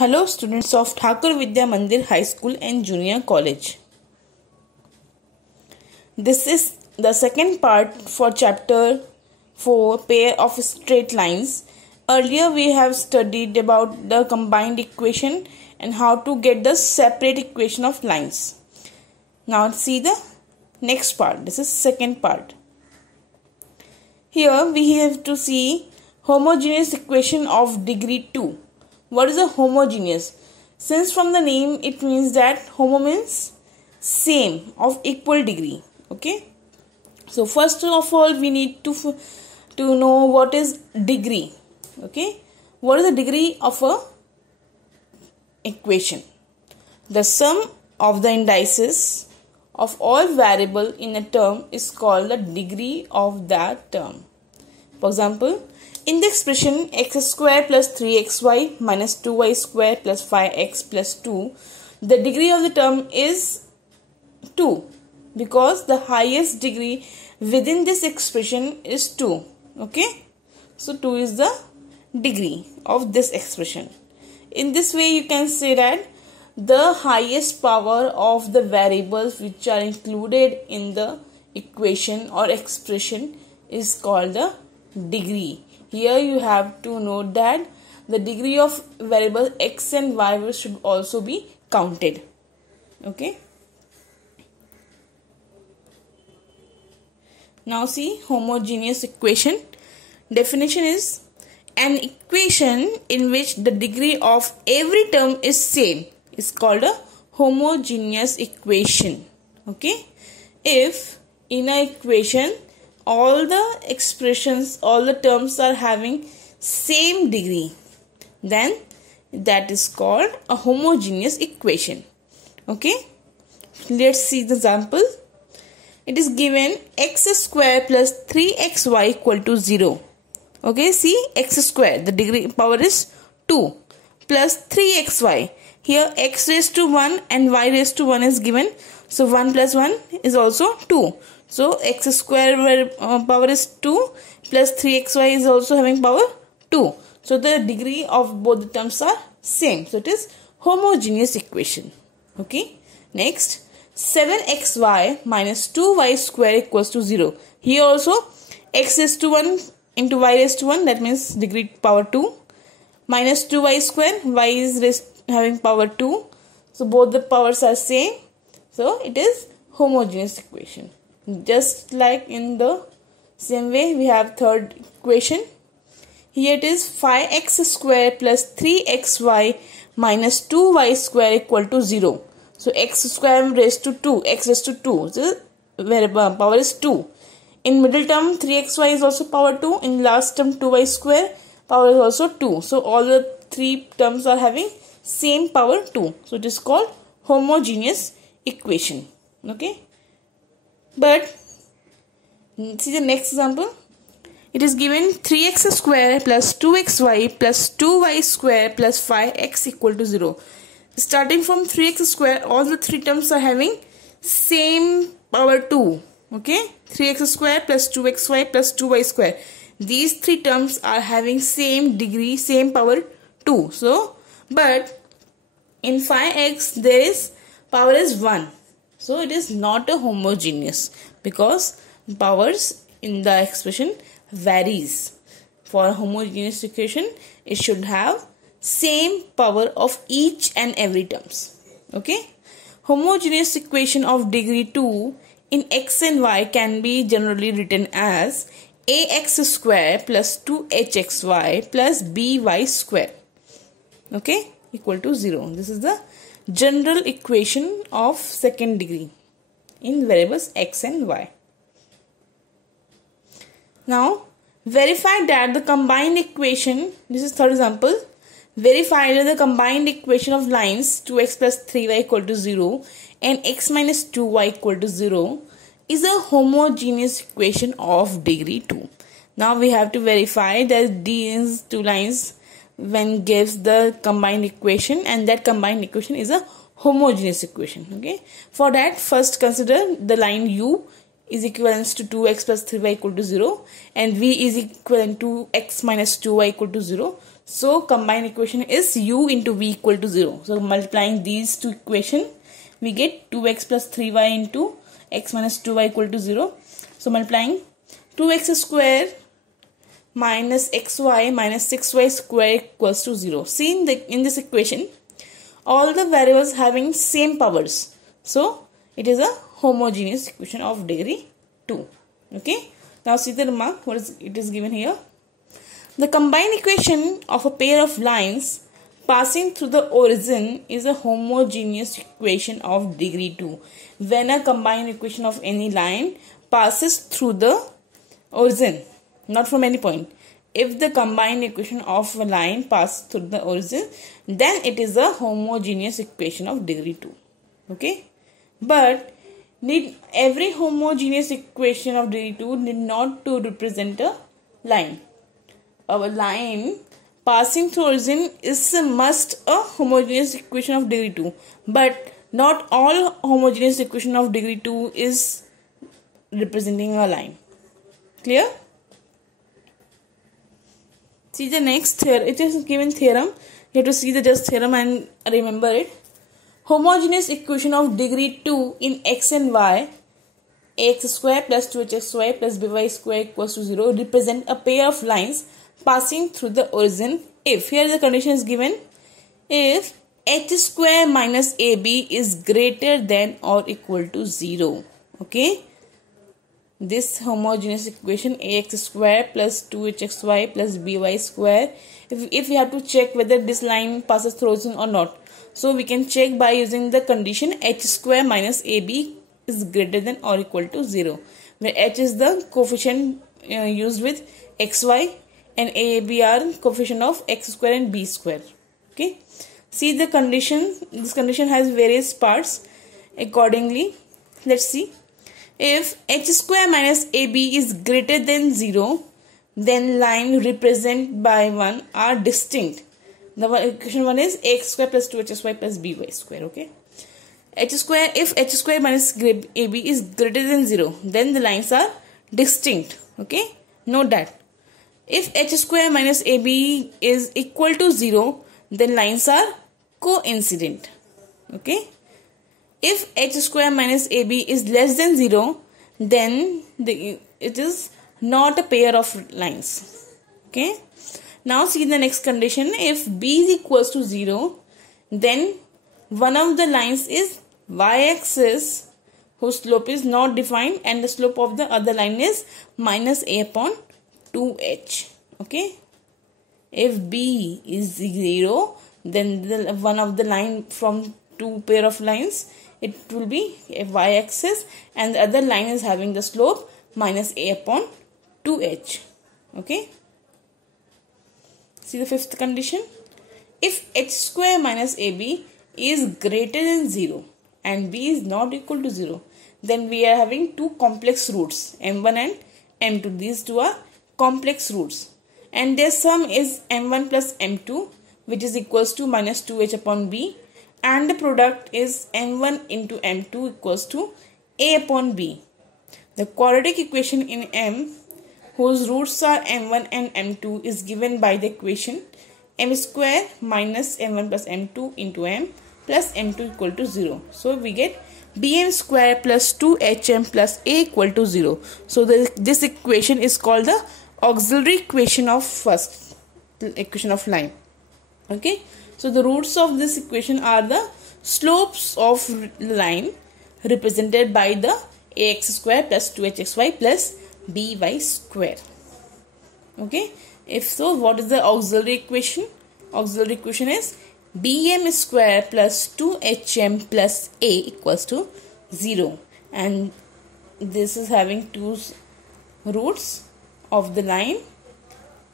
Hello students of Thakur Vidya Mandir High School and Junior College. This is the second part for chapter 4, pair of straight lines. Earlier we have studied about the combined equation and how to get the separate equation of lines. Now see the next part. This is second part. Here we have to see homogeneous equation of degree 2. What is a homogeneous? Since from the name it means that homo means same, of equal degree. Okay. So first of all we need to know what is degree. Okay. What is the degree of a equation? The sum of the indices of all variable in a term is called the degree of that term. For example, in the expression x square plus 3xy minus 2y square plus 5x plus 2, the degree of the term is 2 because the highest degree within this expression is 2. Okay, so 2 is the degree of this expression. In this way you can say that the highest power of the variables which are included in the equation or expression is called the degree. Here you have to note that the degree of variable x and y should also be counted. Okay. Now see homogeneous equation. Definition is an equation in which the degree of every term is same is called a homogeneous equation. Okay. If in an equation all the expressions, all the terms are having same degree, then that is called a homogeneous equation. Okay, let's see the example. It is given x square plus 3xy equal to 0. Okay, see x square, the degree power is 2 plus 3xy. Here x raised to 1 and y raised to 1 is given. So 1 plus 1 is also 2. So x square power is 2 plus 3xy is also having power 2. So the degree of both the terms are same. So it is homogeneous equation. Okay. Next, 7xy minus 2y square equals to 0. Here also x raised to 1 into y raised to 1, that means degree power 2, minus 2y square, y is having power 2. So both the powers are same. So it is homogeneous equation. Just like in the same way we have third equation. Here it is 5x square plus 3xy minus 2y square equal to 0. So x square raised to 2, x raised to 2, so where power is 2. In middle term 3xy is also power 2, in last term 2y square power is also 2. So all the three terms are having same power 2. So it is called homogeneous equation. Okay. But see the next example. It is given 3x square plus 2xy plus 2y square plus 5x equal to 0. Starting from 3x square, all the three terms are having same power 2. Okay, 3x square plus 2xy plus 2y square. These three terms are having same degree, same power 2. So, but in 5x there is power is 1. So it is not a homogeneous because powers in the expression varies. For a homogeneous equation, it should have same power of each and every terms. Okay. Homogeneous equation of degree 2 in x and y can be generally written as ax square plus 2hxy plus by square. Okay, equal to 0. This is the general equation of second degree in variables x and y. Now verify that the combined equation, this is third example, verify that the combined equation of lines 2x plus 3y equal to 0 and x minus 2y equal to 0 is a homogeneous equation of degree 2. Now we have to verify that these two lines when gives the combined equation, and that combined equation is a homogeneous equation. Okay, for that first consider the line u is equivalent to 2x plus 3y equal to 0, and v is equivalent to x minus 2y equal to 0. So combined equation is u into v equal to 0. So multiplying these two equations, we get 2x plus 3y into x minus 2y equal to 0. So multiplying 2x square minus xy minus 6y square equals to 0. See in this equation, all the variables having same powers. So it is a homogeneous equation of degree 2. Okay. Now see the remark. What is it is given here? The combined equation of a pair of lines passing through the origin is a homogeneous equation of degree 2. When a combined equation of any line passes through the origin, not from any point. If the combined equation of a line passes through the origin, then it is a homogeneous equation of degree 2. Okay. But every homogeneous equation of degree 2 need not to represent a line. A line passing through origin is must a homogeneous equation of degree 2. But not all homogeneous equation of degree 2 is representing a line. Clear? See the next theorem. It is given theorem. You have to see the just theorem and remember it. Homogeneous equation of degree 2 in x and y, ax square plus 2hxy plus by square equals to 0, represent a pair of lines passing through the origin if, here the condition is given, if h square minus ab is greater than or equal to 0. Okay. This homogeneous equation ax square plus 2hxy plus by square, if we have to check whether this line passes through origin or not. So we can check by using the condition h square minus ab is greater than or equal to 0, where h is the coefficient used with xy and ab are coefficient of x square and b square. Okay. See the condition. This condition has various parts. Accordingly, let's see. If h square minus ab is greater than 0, then line represented by 1 are distinct. The equation 1 is x square plus 2hxy plus by square. Okay. If h square minus ab is greater than 0, then the lines are distinct. Okay. Note that. If h square minus ab is equal to 0, then lines are coincident. Okay. If h square minus ab is less than 0, then it is not a pair of lines. Okay. Now see the next condition. If b is equals to 0, then one of the lines is y-axis whose slope is not defined and the slope of the other line is minus a upon 2h. Okay. If b is 0, then one of the line from two pair of lines, it will be a y-axis and the other line is having the slope minus a upon 2h. Okay. See the fifth condition. If h square minus ab is greater than 0 and b is not equal to 0, then we are having two complex roots, m1 and m2. These two are complex roots and their sum is m1 plus m2, which is equals to minus 2h upon b, and the product is m1 into m2 equals to a upon b. The quadratic equation in m whose roots are m1 and m2 is given by the equation m square minus m1 plus m2 into m plus m2 equal to 0. So we get bm square plus 2hm plus a equal to 0. So this equation is called the auxiliary equation of first equation of line. Okay. So the roots of this equation are the slopes of line represented by the ax square plus 2hxy plus by square. Okay. If so, what is the auxiliary equation? Auxiliary equation is bm square plus 2hm plus a equals to 0, and this is having two roots of the line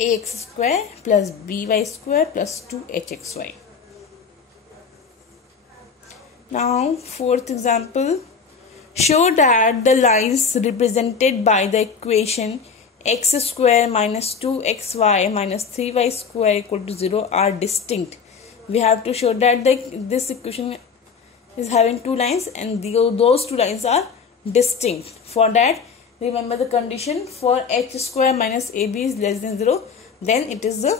ax square plus by square plus 2hxy. Now fourth example. Show that the lines represented by the equation x square minus 2xy minus 3y square equal to 0 are distinct. We have to show that this equation is having two lines and those two lines are distinct. For that, remember the condition: for h square minus ab is less than 0, then it is the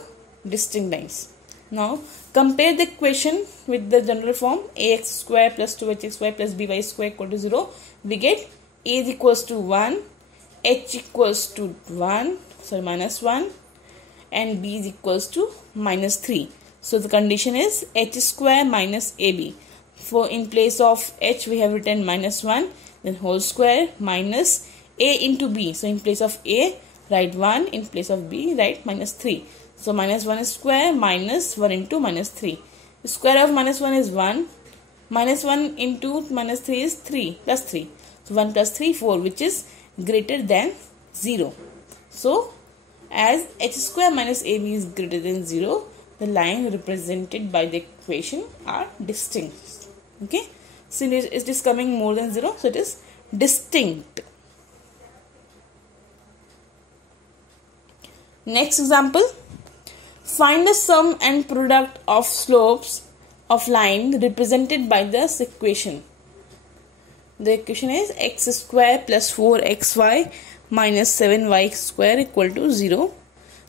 distinct lines. Now compare the equation with the general form: ax square plus 2hxy plus by square equal to 0. We get a is equals to 1, h equals to 1, minus 1, and b is equals to minus 3. So the condition is h square minus ab. For in place of h we have written minus 1, then whole square, minus a into b. So in place of a write 1, in place of b write minus 3. So minus 1 is square, minus 1 into minus 3. The square of minus 1 is 1. Minus 1 into minus 3 is 3 plus 3. So 1 plus 3, 4, which is greater than 0. So as h square minus ab is greater than 0, the line represented by the equation are distinct. Okay. So it is coming more than 0, so it is distinct. Next example. Find the sum and product of slopes of line represented by this equation. The equation is x square plus 4xy minus 7y square equal to 0.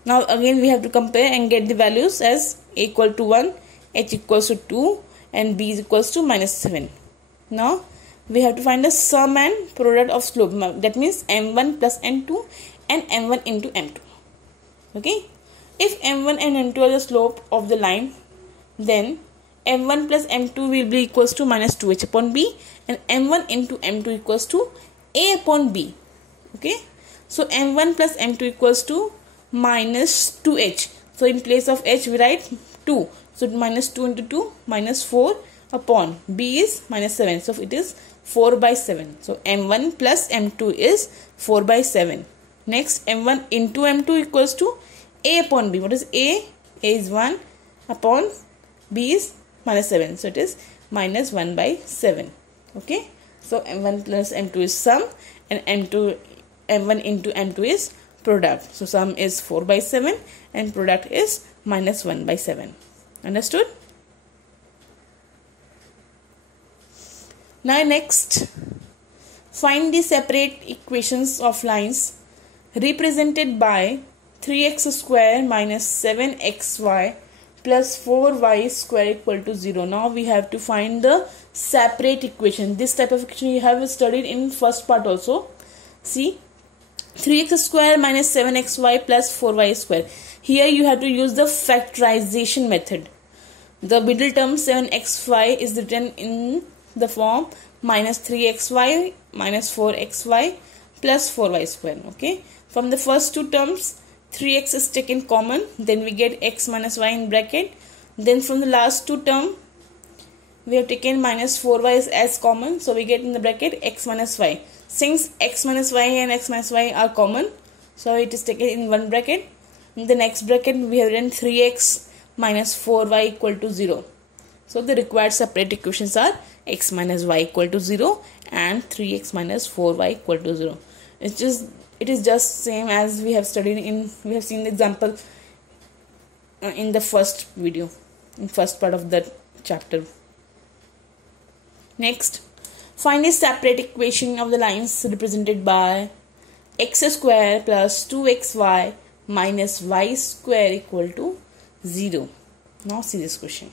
Now again we have to compare and get the values as a equal to 1, h equals to 2, and b is equals to minus 7. Now we have to find the sum and product of slope. That means m1 plus m2 and m1 into m2. Okay. If m1 and m2 are the slope of the line, then m1 plus m2 will be equals to minus 2h upon b, and m1 into m2 equals to a upon b. Okay. So m1 plus m2 equals to minus 2h. So in place of h we write 2. So minus 2 into 2 minus 4 upon b is minus 7. So it is 4 by 7. So m1 plus m2 is 4 by 7. Next, m1 into m2 equals to a upon b. What is a? A is 1 upon b is minus 7. So it is minus 1 by 7. Okay. So m1 plus m2 is sum, and m1 into m2 is product. So sum is 4 by 7 and product is minus 1 by 7. Understood? Now next, find the separate equations of lines represented by 3x square minus 7xy plus 4y square equal to 0. Now we have to find the separate equation. This type of equation you have studied in first part also. See, 3x square minus 7xy plus 4y square. Here you have to use the factorization method. The middle term 7xy is written in the form minus 3xy minus 4xy plus 4y square. Okay. From the first two terms, 3x is taken common, then we get x minus y in bracket. Then from the last two term, we have taken minus 4y as common, so we get in the bracket x minus y. Since x minus y and x minus y are common, so it is taken in one bracket. In the next bracket, we have written 3x minus 4y equal to 0. So the required separate equations are x minus y equal to 0 and 3x minus 4y equal to 0. It is just same as we have studied we have seen the example in the first video, in first part of the chapter. Next, find a separate equation of the lines represented by x square plus 2xy minus y square equal to 0. Now see this question.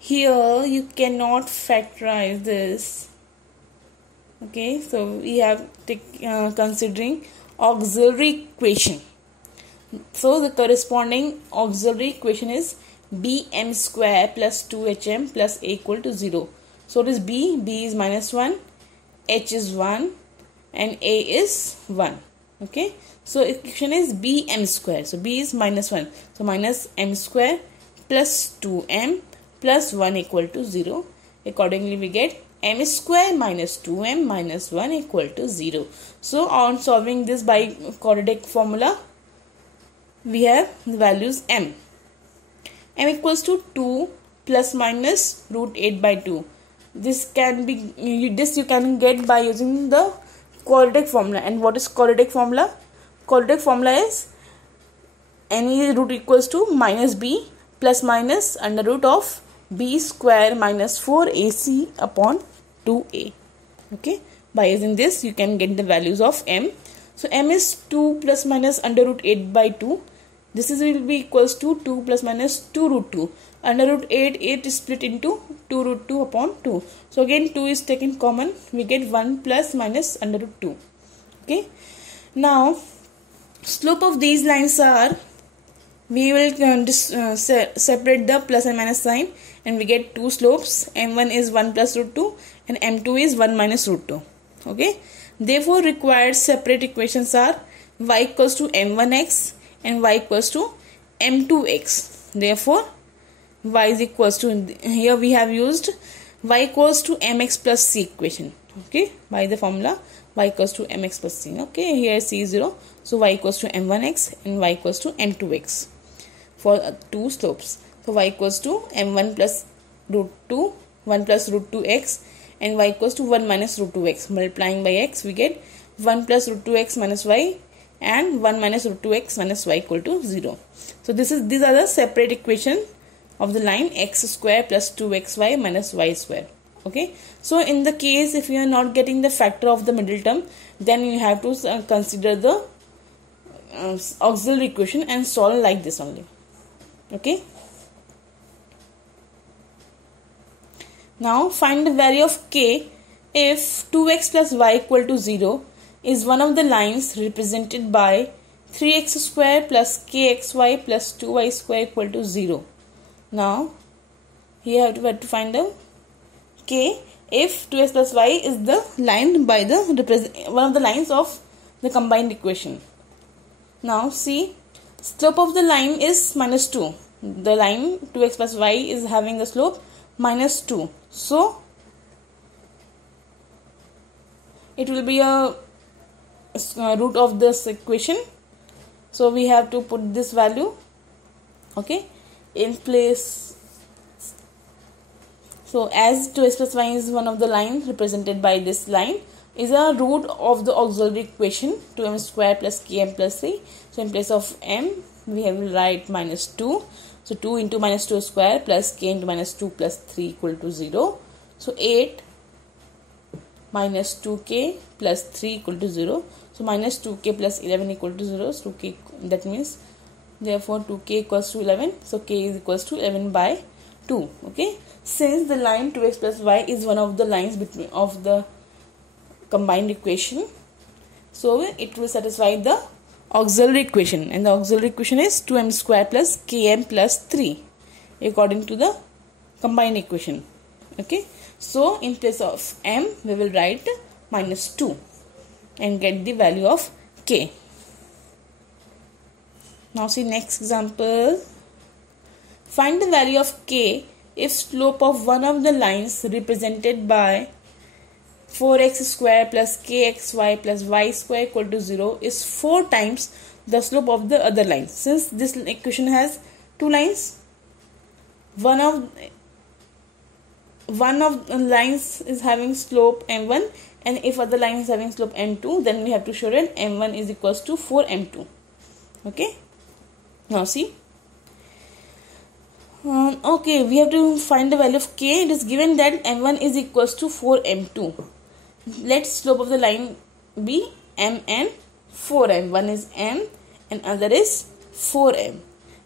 Here you cannot factorize this. Okay, so we have considering auxiliary equation. So the corresponding auxiliary equation is bm square plus 2hm plus a equal to 0. So it is b is minus 1, h is 1 and a is 1. Okay, so equation is bm square. So b is minus 1. So minus m square plus 2m plus 1 equal to 0. Accordingly we get m square minus 2m minus 1 equal to 0. So on solving this by quadratic formula, we have the values m. M equals to 2 plus minus root 8 by 2. This can be you can get by using the quadratic formula. And what is quadratic formula? Quadratic formula is any root equals to minus b plus minus under root of b square minus 4ac upon 2a. Okay, By using this, you can get the values of m. So m is 2 plus minus under root 8 by 2. This is will be equals to 2 plus minus 2 root 2. Under root 8 is split into 2 root 2 upon 2. So again 2 is taken common. We get 1 plus minus under root 2. Okay. Now slope of these lines are, we will separate the plus and minus sign, and we get two slopes. M1 is 1 plus root 2 and M2 is 1 minus root 2. Okay. Therefore required separate equations are y equals to m1x and y equals to m2x. Therefore y is equals to, here we have used y equals to mx plus c equation. Okay, by the formula y equals to mx plus c. Okay, here c is 0, so y equals to m1x and y equals to m2x for two slopes. So y equals to m1 plus root 2, 1 plus root 2x, and y equals to 1 minus root 2x. Multiplying by x, we get 1 plus root 2x minus y and 1 minus root 2x minus y equal to 0. So these are the separate equation of the line x square plus 2xy minus y square. Okay. So in the case if you are not getting the factor of the middle term, then you have to consider the auxiliary equation and solve like this only. Okay. Now find the value of k if 2x plus y equal to 0 is one of the lines represented by 3x square plus kxy plus 2y square equal to 0. Now here I have to find the k if 2x plus y is the line by the one of the lines of the combined equation. Now see, slope of the line is minus 2. The line 2x plus y is having the slope minus 2. So it will be a root of this equation. So we have to put this value, okay, in place. So as 2x plus y is one of the lines represented by this line, is a root of the auxiliary equation 2m square plus km plus c. So in place of m we will write minus 2. So 2 into minus 2 square plus k into minus 2 plus 3 equal to 0. So 8 minus 2k plus 3 equal to 0. So minus 2k plus 11 equal to 0. So 2k, that means therefore 2k equals to 11. So k is equals to 11 by 2. Okay. Since the line 2x plus y is one of the lines between of the combined equation, so it will satisfy the auxiliary equation, and the auxiliary equation is 2m square plus km plus 3 according to the combined equation. Okay. So in place of m we will write minus 2 and get the value of k. Now see next example. Find the value of k if slope of one of the lines represented by 4x square plus kxy plus y square equal to 0 is 4 times the slope of the other line. Since this equation has two lines, one of the lines is having slope m1, and if other line is having slope m2, then we have to show that m1 is equals to 4m2. Okay. Now see. Okay, we have to find the value of k. It is given that m1 is equals to 4m2. Let slope of the line be m and 4m. One is m and other is 4m.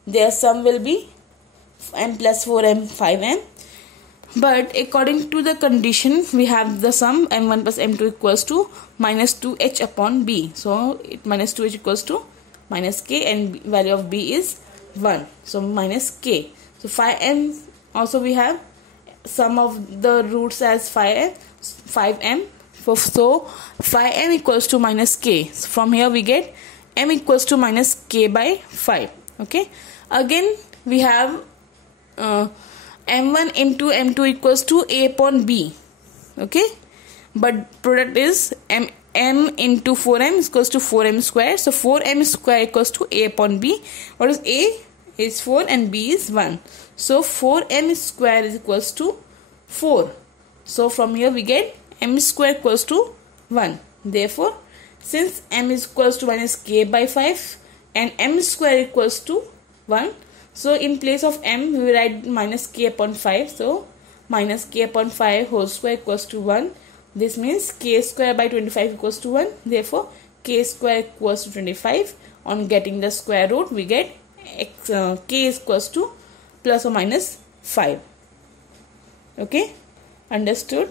Their sum will be m plus 4m 5m. But according to the condition, we have the sum m1 plus m2 equals to minus 2h upon b. So it minus 2h equals to minus k, and value of b is 1. So minus k. So 5m also we have sum of the roots as 5m. So 5m equals to minus k. So from here we get m equals to minus k by 5. Okay. Again we have m1 into m2 equals to a upon b. Okay. But product is m into 4m is equals to 4m square. So 4m square equals to a upon b. What is a? Is 4 and b is 1. So 4m square is equals to 4. So from here we get m square equals to 1. Therefore, since m is equals to minus k by 5 and m square equals to 1, so in place of m we will write minus k upon 5. So minus k upon 5 whole square equals to 1. This means k square by 25 equals to 1. Therefore, k square equals to 25. On getting the square root, we get k is equals to plus or minus 5. Okay, understood?